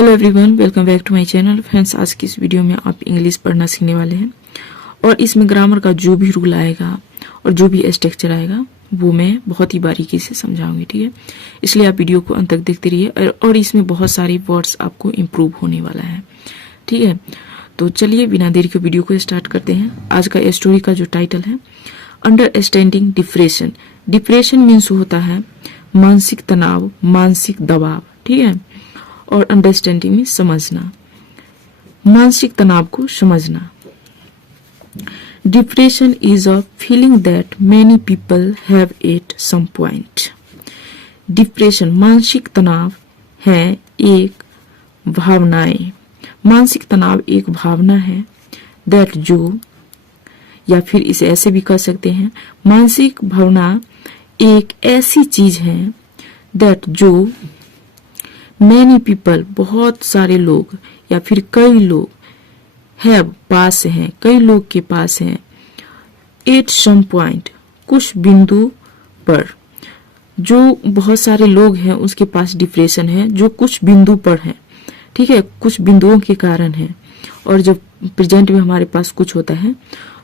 Hello everyone, welcome back to my channel. Friends, आज की इस वीडियो में आप इंग्लिश पढ़ना सीखने वाले हैं और इसमें ग्रामर का जो भी रूल आएगा और जो भी स्ट्रक्चर आएगा वो मैं बहुत ही बारीकी से समझाऊंगी, ठीक है। इसलिए आप वीडियो को अंत तक देखते रहिए और इसमें बहुत सारे वर्ड्स आपको इम्प्रूव होने वाला है, ठीक है। तो चलिए बिना देरी के वीडियो को स्टार्ट करते हैं। आज का स्टोरी का जो टाइटल है अंडरस्टैंडिंग डिप्रेशन। डिप्रेशन मीन्स होता है मानसिक तनाव, मानसिक दबाव, ठीक है। और अंडरस्टैंडिंग में समझना, मानसिक तनाव को समझना। Depression is a feeling that many people have at some point. Depression मानसिक तनाव है, एक भावनाएं। मानसिक तनाव एक भावना है दैट जो, या फिर इसे ऐसे भी कह सकते हैं, मानसिक भावना एक ऐसी चीज है दैट जो मैनी पीपल बहुत सारे लोग या फिर कई लोग हैव पास हैं, कई लोग के पास हैं, एट सम पॉइंट कुछ बिंदु पर। जो बहुत सारे लोग हैं उसके पास डिप्रेशन है जो कुछ बिंदु पर है, ठीक है, कुछ बिंदुओं के कारण है। और जब प्रेजेंट में हमारे पास कुछ होता है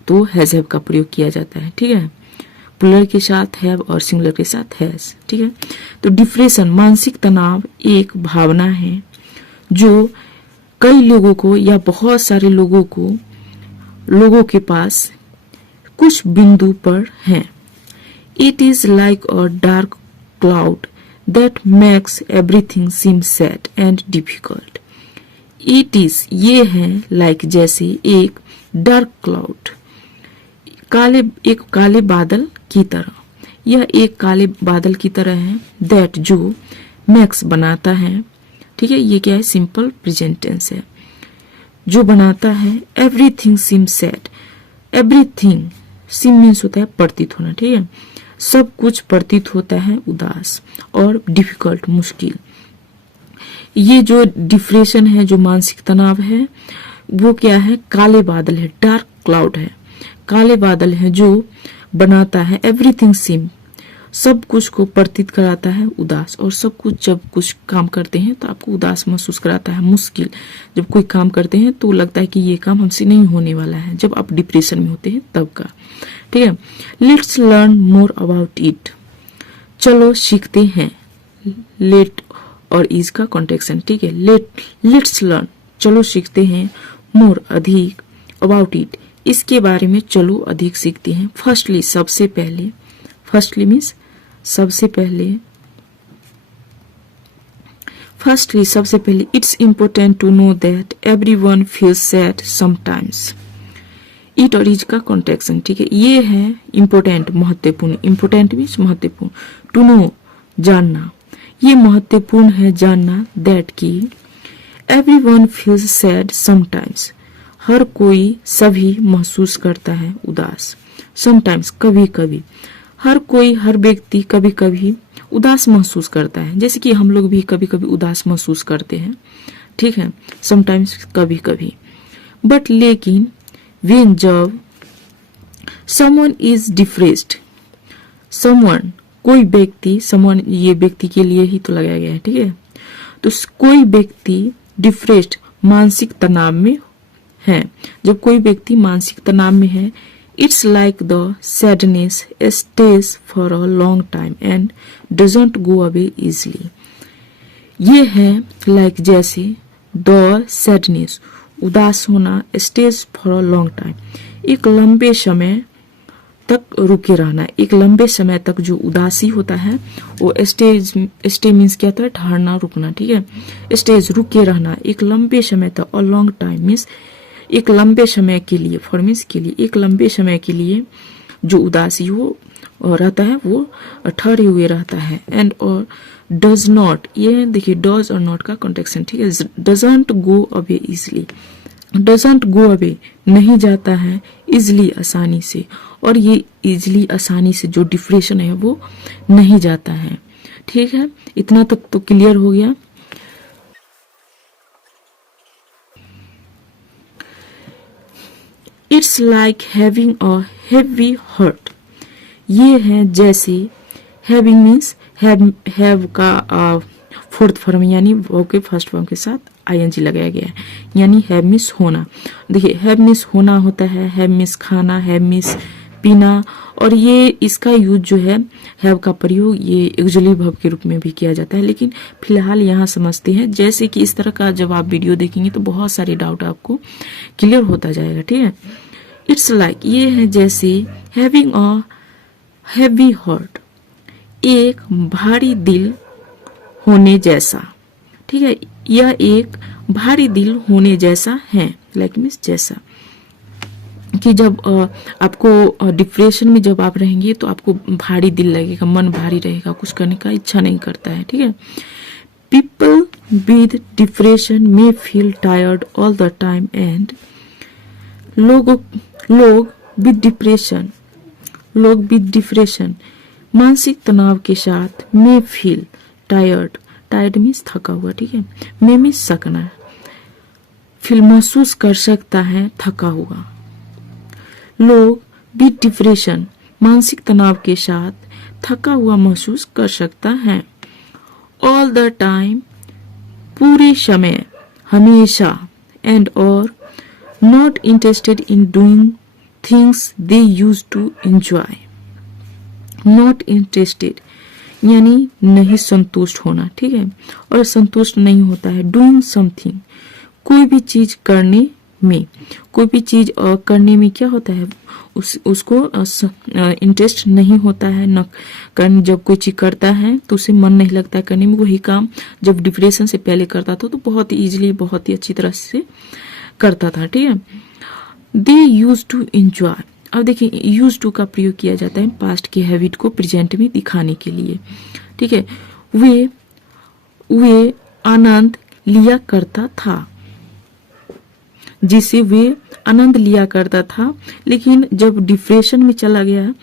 तो हैज हैव का प्रयोग किया जाता है, ठीक है, प्लुरल के साथ हैव और सिंगुलर के साथ हैज, ठीक है। तो डिप्रेशन मानसिक तनाव एक भावना है जो कई लोगों को या बहुत सारे लोगों के पास कुछ बिंदु पर है। It is like a dark cloud that makes everything seem sad and difficult. It is ये है, लाइक जैसे, एक डार्क क्लाउड एक काले बादल की तरह। यह एक काले बादल की तरह है, दैट जो, मैक्स बनाता है, ठीक है, ये क्या है, सिंपल प्रेजेंट टेंस है, जो बनाता है, एवरीथिंग सीम सैड। एवरीथिंग सीम मीन्स होता है प्रतीत होना, ठीक है, सब कुछ प्रतीत होता है उदास, और डिफिकल्ट मुश्किल। ये जो डिप्रेशन है, जो मानसिक तनाव है, वो क्या है, काले बादल है, डार्क क्लाउड है, काले बादल है जो बनाता है, एवरीथिंग सीम, सब कुछ को प्रतीत कराता है उदास। और सब कुछ जब कुछ काम करते हैं तो आपको उदास महसूस कराता है, मुश्किल। जब कोई काम करते हैं तो लगता है कि ये काम हमसे नहीं होने वाला है, जब आप डिप्रेशन में होते हैं तब का, ठीक है। Let's learn more about it. चलो सीखते हैं। लेट और इज का कॉन्टेक्शन, ठीक है। लेट्स लर्न, चलो सीखते हैं, मोर अधिक, अबाउट इट, इसके बारे में चलो अधिक सीखते हैं। फर्स्टली सबसे पहले, फर्स्टली मीन्स सबसे पहले, फर्स्टली सबसे पहले, it's important to know that everyone feels sad sometimes. It और इज का कॉन्टेक्शन, ठीक है, ये है इम्पोर्टेंट, महत्वपूर्ण। इम्पोर्टेंट मीन्स महत्वपूर्ण, टू नो जानना, ये महत्वपूर्ण है जानना, दैट की एवरीवन फील्स सैड समटाइम्स, हर कोई, सभी महसूस करता है उदास। समटाइम्स कभी कभी, हर कोई, हर व्यक्ति कभी कभी उदास महसूस करता है, जैसे कि हम लोग भी कभी कभी उदास महसूस करते हैं, ठीक है, समटाइम्स कभी कभी। बट लेकिन, व्हेन जब, समवन इज डिप्रेस्ड, समवन कोई व्यक्ति, समवन ये व्यक्ति के लिए ही तो लगाया गया है, ठीक है। तो कोई व्यक्ति डिप्रेस्ड मानसिक तनाव में है, जब कोई व्यक्ति मानसिक तनाव में है, it's like the sadness stage for a long time and doesn't go away easily. ये है, लाइक जैसे, द सैडनेस उदास होना, stage for a long time एक लंबे समय तक रुके रहना। एक लंबे समय तक जो उदासी होता है वो स्टे मीन्स क्या होता है, ठहरना, रुकना, ठीक है। स्टेज रुके रहना एक लंबे समय तक, और लॉन्ग टाइम मीन्स एक लंबे समय के लिए, फॉर मीन्स के लिए, एक लंबे समय के लिए जो उदासी हो रहता है वो ठहरे हुए रहता है। एंड और डज नॉट, ये देखिए डज और नॉट का कॉन्टेक्शन, ठीक है। Doesn't go away easily, doesn't go away नहीं जाता है, इजिली आसानी से, और ये इजिली आसानी से जो डिप्रेशन है वो नहीं जाता है, ठीक है। इतना तक तो क्लियर हो गया। It's like having a heavy heart, ये है जैसे, हैविंग मीन्स हैव का फोर्थ फॉर्म यानी वर्ब के फर्स्ट फॉर्म के साथ आईएनजी लगाया गया है, यानी हैव मीन्स होना। देखिए हैव मीन्स होना होता है, हैव मीन्स खाना, हैव मीन्स पीना, और ये इसका यूज जो है हैव का प्रयोग ये एक्जुअली वर्ब के रूप में भी किया जाता है। लेकिन फिलहाल यहाँ समझते हैं, जैसे कि इस तरह का जब आप वीडियो देखेंगे तो बहुत सारे डाउट आपको क्लियर होता जाएगा, ठीक है। इट्स लाइक ये है जैसे हैविंग अ हैवी हार्ट, एक भारी दिल होने जैसा, ठीक है। यह एक भारी दिल होने जैसा है, लाइक मीन्स जैसा, कि जब आपको डिप्रेशन में जब आप रहेंगे तो आपको भारी दिल लगेगा, मन भारी रहेगा, कुछ करने का इच्छा नहीं करता है, ठीक है। People with depression may feel tired all the time and लोग विद डिप्रेशन मानसिक तनाव के साथ मे फील टायर्ड मीन्स थका हुआ, ठीक है। मे मीन्स सकना, फील महसूस कर सकता है थका हुआ। लोग विद डिप्रेशन मानसिक तनाव के साथ थका हुआ महसूस कर सकता है। ऑल द टाइम पूरे समय, हमेशा, एंड और not interested in doing things they use to enjoy. Not interested यानी नहीं संतुष्ट होना, ठीक है, और संतुष्ट नहीं होता है। डूइंग समथिंग कोई भी चीज करने में, कोई भी चीज करने में क्या होता है, उसको इंटरेस्ट नहीं होता है, न जब कोई चीज करता है तो उसे मन नहीं लगता है करने में। वही काम जब डिप्रेशन से पहले करता था तो बहुत ही इजीली, बहुत ही अच्छी तरह से करता था, ठीक है। दे यूज टू एंजॉय, अब देखिए यूज टू का प्रयोग किया जाता है पास्ट के हैबिट को प्रेजेंट में दिखाने के लिए, ठीक है। वे आनंद लिया करता था, जिसे वे आनंद लिया करता था, लेकिन जब डिप्रेशन में चला गया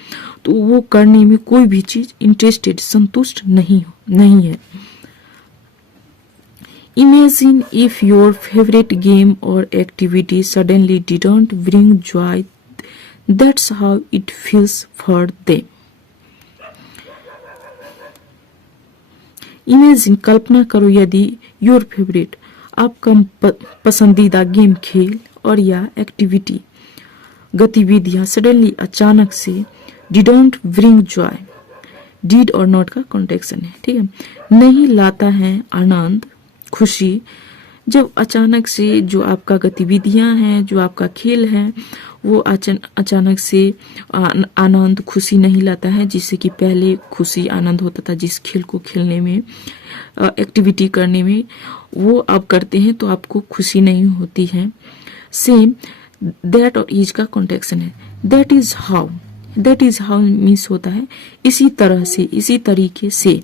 तो वो करने में कोई भी चीज इंटरेस्टेड, संतुष्ट नहीं है। Imagine if your favorite game or activity suddenly didn't bring joy. That's how it feels for them. Imagine, कल्पना करो यदि your favorite, आपका पसंदीदा गेम, खेल और या एक्टिविटी, गतिविधियां सडनली अचानक से didn't bring joy, did और not का कॉन्टेक्शन है, ठीक है, नहीं लाता है आनंद, खुशी। जब अचानक से जो आपका गतिविधियां हैं, जो आपका खेल है, वो अचानक से आनंद, खुशी नहीं लाता है, जिससे कि पहले खुशी आनंद होता था जिस खेल को खेलने में, एक्टिविटी करने में, वो आप करते हैं तो आपको खुशी नहीं होती है। सेम दैट और इज का कॉन्टेक्शन है। दैट इज हाउ मीन्स होता है इसी तरह से, इसी तरीके से।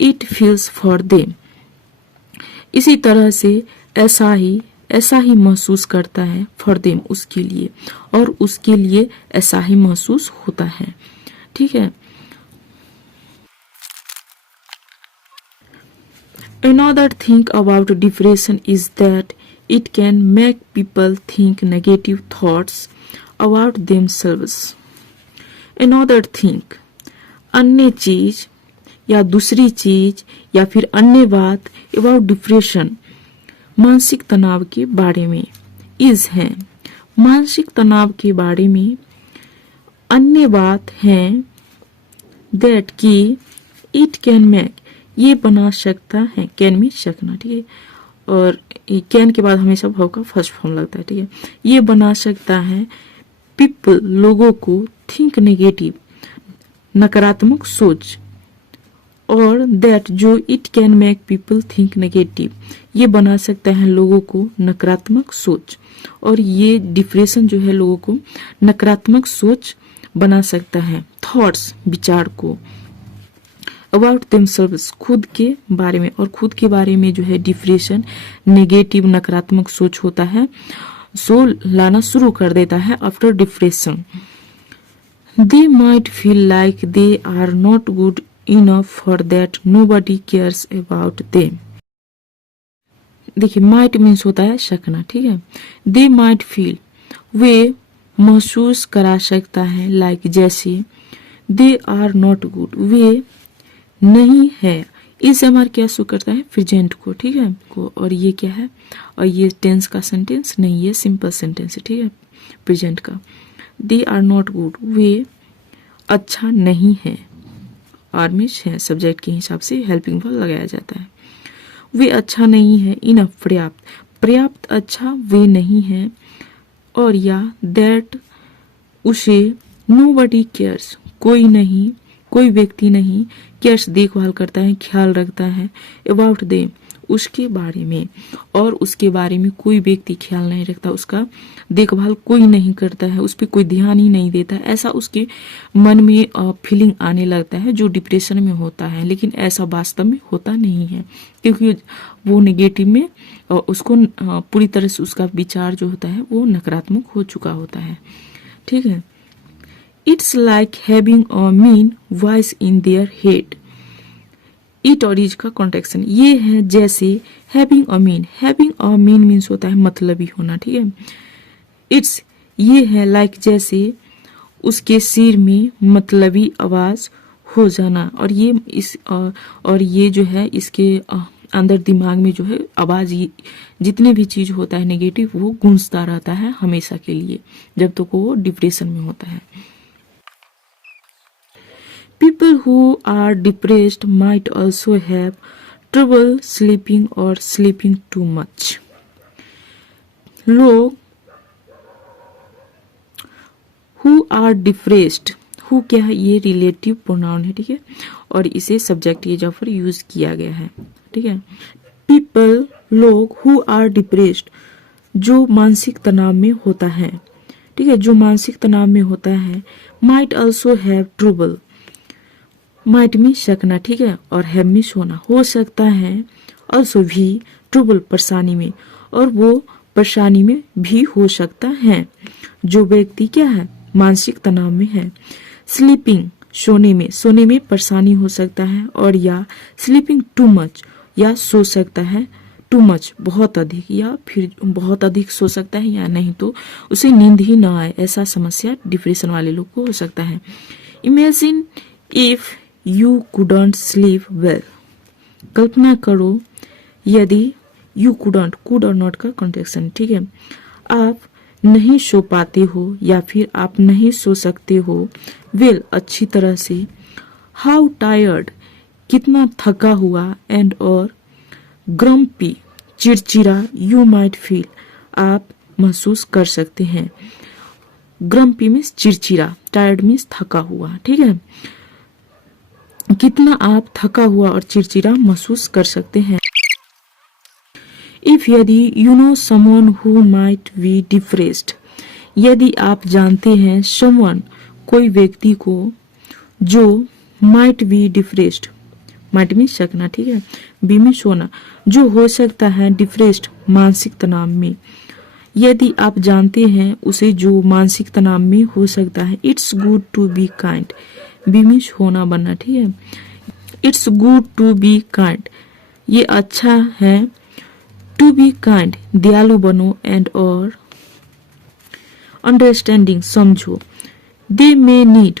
इट फील्स फॉर देम, इसी तरह से, ऐसा ही महसूस करता है, फॉर देम उसके लिए, और उसके लिए ऐसा ही महसूस होता है, ठीक है। Another thing about depression is that it can make people think negative thoughts about themselves. Another thing, अन्य चीज या दूसरी चीज या फिर अन्य बात अबाउट डिप्रेशन, मानसिक तनाव के बारे में, इज है, मानसिक तनाव के बारे में अन्य बात है, दैट की इट कैन मेक, ये बना सकता है, कैन में सकना, ठीक है, और कैन के बाद हमेशा भाव का फर्स्ट फॉर्म लगता है, ठीक है। ये बना सकता है पीपल, लोगों को, थिंक नेगेटिव, नकारात्मक सोच, और दैट जो it can make people think negative, ये बना सकता है लोगों को नकारात्मक सोच, और ये डिप्रेशन जो है लोगों को नकारात्मक सोच बना सकता है, थॉट्स, विचार को, अबाउट देमसेल्व्स, खुद के बारे में, और खुद के बारे में जो है डिप्रेशन नेगेटिव, नकारात्मक सोच होता है, सो लाना शुरू कर देता है after depression. They might feel like they are not good enough for that nobody cares about them. देखिए might means होता है शकना, ठीक है। they might feel, वे महसूस करा सकता है, like जैसे they are not good, वे नहीं है इस एम आर क्या शो करता है, प्रेजेंट को, ठीक है को, और ये क्या है, और ये टेंस का सेंटेंस नहीं, ये सिंपल सेंटेंस है, ठीक है प्रेजेंट का। दे आर नॉट गुड, वे अच्छा नहीं है, आर्मिश है, सब्जेक्ट के हिसाब से हेल्पिंग वर्ब लगाया जाता है। वे अच्छा नहीं है, इनफ पर्याप्त, पर्याप्त अच्छा वे नहीं है, और या दैट उसे नोबडी केयर्स, कोई नहीं, कोई व्यक्ति नहीं, केयर्स देखभाल करता है, ख्याल रखता है, अबाउट देम उसके बारे में, और उसके बारे में कोई व्यक्ति ख्याल नहीं रखता, उसका देखभाल कोई नहीं करता है, उस पर कोई ध्यान ही नहीं देता, ऐसा उसके मन में फीलिंग आने लगता है जो डिप्रेशन में होता है। लेकिन ऐसा वास्तव में होता नहीं है, क्योंकि वो नेगेटिव में उसको पूरी तरह से उसका विचार जो होता है वो नकारात्मक हो चुका होता है, ठीक है। It's like having a mean voice in their head, it और इज का कॉन्ट्रैक्शन, ये है जैसे having a mean, having a mean means होता है मतलबी होना, ठीक है। इट्स ये है लाइक जैसे उसके सिर में मतलबी आवाज हो जाना, और ये इस और ये जो है इसके अंदर दिमाग में जो है आवाज, जितने भी चीज होता है नेगेटिव वो गूंजता रहता है हमेशा के लिए, जब तक वो डिप्रेशन में होता है। People who are depressed might also have trouble sleeping or sleeping too much. लोग who are depressed, who क्या है, ये रिलेटिव प्रोनाउन है, ठीक है, और इसे सब्जेक्ट की जगह पर यूज किया गया है, ठीक है। People लोग who are depressed, जो मानसिक तनाव में होता है, ठीक है, जो मानसिक तनाव में होता है, might also have trouble, might में शकना, ठीक है, और हैव में सोना, हो सकता है, also भी ट्रबल परेशानी में, और वो परेशानी में भी हो सकता है जो व्यक्ति क्या है मानसिक तनाव में है। स्लीपिंग सोने में परेशानी हो सकता है, और या स्लीपिंग टू मच, या सो सकता है टू मच बहुत अधिक, या फिर बहुत अधिक सो सकता है, या नहीं तो उसे नींद ही ना आए, ऐसा समस्या डिप्रेशन वाले लोग को हो सकता है। Imagine if you couldn't sleep well, कल्पना करो यदि यू कुडंट, कुड और नॉट का कॉन्ट्रैक्शन, ठीक है, आप नहीं सो पाते हो या फिर आप नहीं सो सकते हो वेल अच्छी तरह से, हाउ टायर्ड कितना थका हुआ, एंड और ग्रम्पी चिड़चिड़ा, यू माइट फील आप महसूस कर सकते हैं। ग्रम्पी मीन्स चिड़चिड़ा, टायर्ड मीन्स थका हुआ, ठीक है, कितना आप थका हुआ और चिड़चिड़ा महसूस कर सकते हैं। इफ यदि you know someone who might be depressed, यदि आप जानते हैं समवन कोई व्यक्ति को जो माइट बी डिप्रेस्ड, माइट में सकना, ठीक है, बी में सोना, जो हो सकता है डिप्रेस्ड मानसिक तनाव में, यदि आप जानते हैं उसे जो मानसिक तनाव में हो सकता है, it's good to be kind, बीमिश होना बनना, ठीक है, it's good to be kind, ये अच्छा है, टू बी काइंड दयालु बनो, एंड और अंडरस्टैंडिंग समझो, दे मे नीड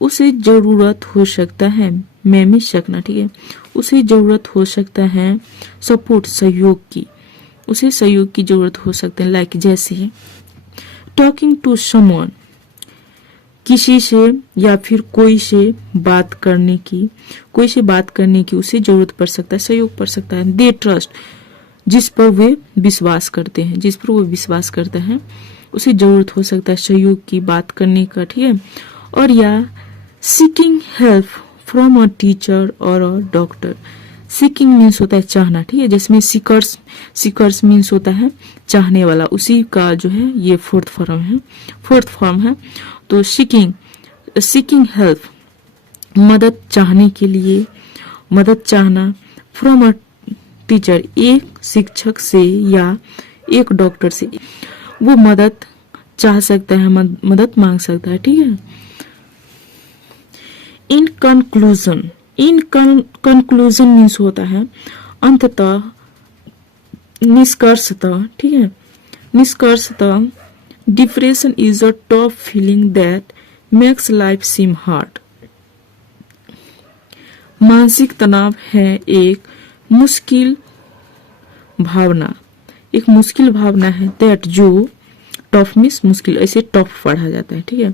उसे जरूरत हो सकता है, मैं में सकना, ठीक है, उसे जरूरत हो सकता है, सपोर्ट सहयोग की, उसे सहयोग की जरूरत हो सकता है, लाइक जैसे टॉकिंग टू समवन, किसी से या फिर कोई से बात करने की, कोई से बात करने की उसे जरूरत पड़ सकता है, सहयोग पड़ सकता है। दे ट्रस्ट जिस पर वे विश्वास करते हैं, जिस पर वो विश्वास करते हैं उसे जरूरत हो सकता है सहयोग की, बात करने का, ठीक है, और या seeking help from a teacher और अ डॉक्टर, सीकिंग मीन्स होता है चाहना, ठीक है, जिसमें सीकर्स मीन्स होता है चाहने वाला, उसी का जो है ये फोर्थ फॉर्म है। तो सीकिंग हेल्प मदद चाहने के लिए, मदद चाहना, फ्रॉम अ टीचर एक शिक्षक से या एक डॉक्टर से, वो मदद चाह सकता है, मदद मांग सकता है, ठीक है। इन कंक्लूजन मीन्स होता है अंततः, निष्कर्षतः, ठीक है, निष्कर्षतः depression is a tough feeling that makes life seem hard, मानसिक तनाव है एक मुश्किल भावना, एक मुश्किल भावना है दैट जो टफ मीन्स मुश्किल, ऐसे टफ पढ़ा जाता है, ठीक है,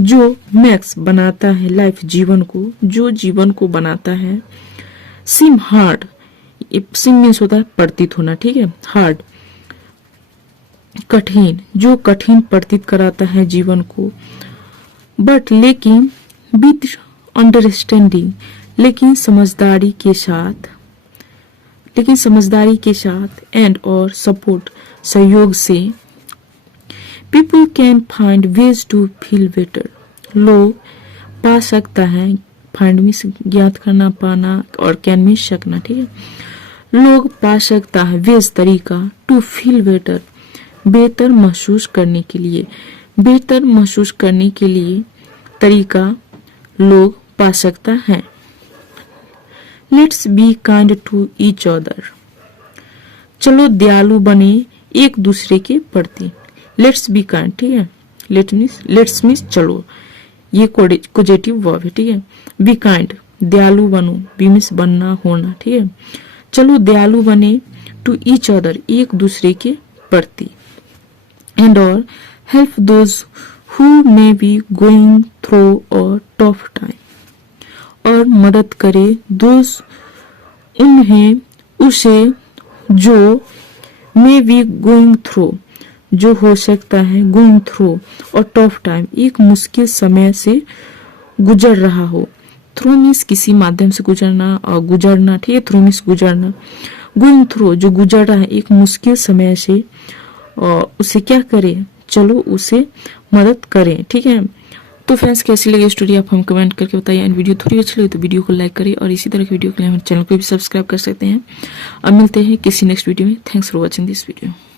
जो मैक्स बनाता है लाइफ जीवन को, जो जीवन को बनाता है, सिम हार्ड, सिम मीन्स होता है प्रतीत होना, ठीक है, हार्ड कठिन, जो कठिन प्रतीत कराता है जीवन को, बट लेकिन विद अंडरस्टैंडिंग, लेकिन समझदारी के साथ एंड और सपोर्ट सहयोग से, people can find ways to feel better, लोग पा सकता है, फाइंड मीन्स ज्ञात करना, पाना, और कैन मीन्स सकना, ठीक है, लोग पा सकता है वेज तरीका, टू फील बेटर बेहतर महसूस करने के लिए, बेहतर महसूस करने के लिए तरीका लोग पा सकता है। Let's be kind to each other, चलो दयालु बने एक दूसरे के प्रति, लेट्स बी काइंड, ठीक है, लेट्स मीन्स चलो, ये पॉजिटिव वर्ब है, ठीक है, बी काइंड दयालु बनो, बी मीन्स बनना होना, ठीक है, चलो दयालु बने टू ईच अदर एक दूसरे के प्रति, एंड और help those who may be going through a tough time, और मदद करे दोज उन्हें उसे जो मे बी गोइंग थ्रू जो हो सकता है गोइंग थ्रू और टफ टाइम एक मुश्किल समय से गुजर रहा हो, थ्रू मीन्स किसी माध्यम से गुजरना और गुजरना, ठीक है, थ्रू मीन्स गुजरना, गोइंग थ्रू जो गुजर रहा है एक मुश्किल समय से, और उसे क्या करे, चलो उसे मदद करें, ठीक है। तो फ्रेंड्स कैसी लगी स्टोरी आप हम कमेंट करके बताइए, एंड वीडियो थोड़ी अच्छी लगी तो वीडियो को लाइक करिए, और इसी तरह की वीडियो के लिए हमारे चैनल को भी सब्सक्राइब कर सकते हैं। अब मिलते हैं किसी नेक्स्ट वीडियो में। Thanks for watching this video.